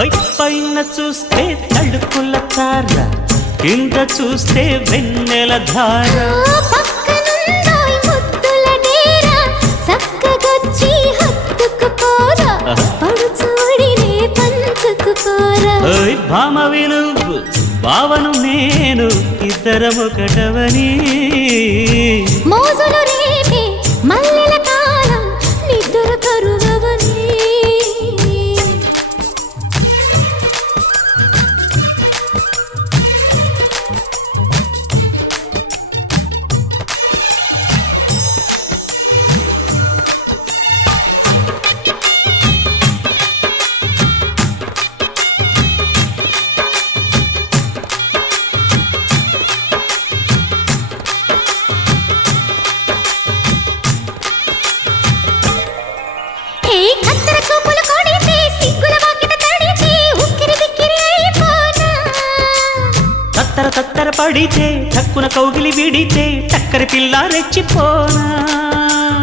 పైన చూస్తే తడుకుల తార, కింద చూస్తే వెన్నెల ధార. పక్కనుందోయ్ ముద్దుల డేరా, చక్కగొచ్చి హత్తుకుపోరా, పడుచోడినే పంచుకుపోరా. భామవి నువ్వు, భావను నేను, ఇద్దరమొకటవని. మోజులు రేపే మల్లెల కాలం, నిద్ర కరువవని. తత్తర తత్తర పడితే, తక్కున కౌగిలి విడితే, చక్కరి పిల్ల రెచ్చిపోనా.